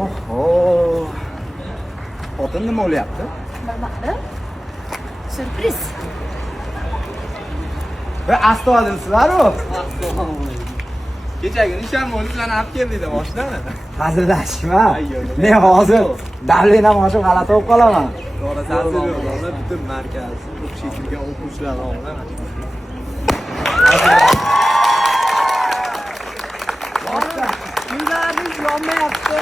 Oho. Xotin nima bo'lyapti? Bilmadim. Sürpriz. Ve astodilsizlar-ku. Kechagi nishonmoni sizlarni olib keldingda moshinani. Hazillashma. Men hozir davlenam oshib g'alati bo'lib qolaman. To'g'ri ta'sir butun markaz o'qishga kelgan o'quvchilar nomidan. Uylaringiz yonmayapti.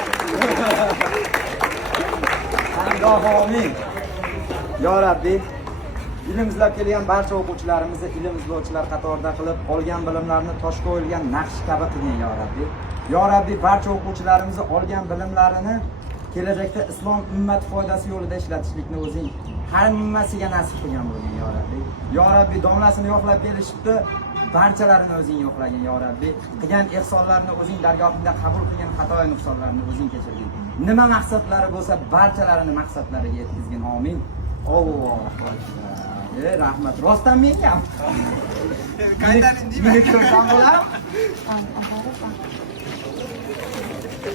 Alloh yo Rabbi, ilm izlab kelgan barcha o'quvchilarimizni ilm izlovchilar qatorida qilib, olgan bilimlarini toshga o'yilgan naqsh kabi qilgin yo Rabbi. Yo Rabbi, barcha o'quvchilarimizni olgan bilimlarini kelajakda islom ummati foydasi yo'lida ishlatishlikni o'zing har ummatiga nasib qilgan bo'lgin yo Rabbi. Yo Rabbi, domlasini yo'qlab kelishibdi. Barchalarini o'zing yo'qlagin yo Rabbi. Qilgan ihsonlarni o'zing dargohingda qabul qilgan xatoy nuqsonlarni o'zing kechirgin. Nima maqsadlari bo'lsa, barchalarini maqsadlariga yetkazgin. Amin. Alloh akbar. Rahmat. Rostdan menga ham. Qaytaring deyman. Meni ko'rsam bo'ladimi?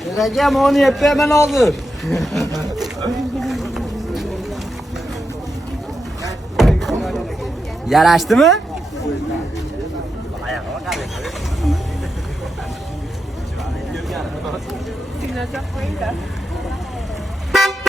Yuragim oni yapman hozir. Yarashdimi? Signature qo'yinglar.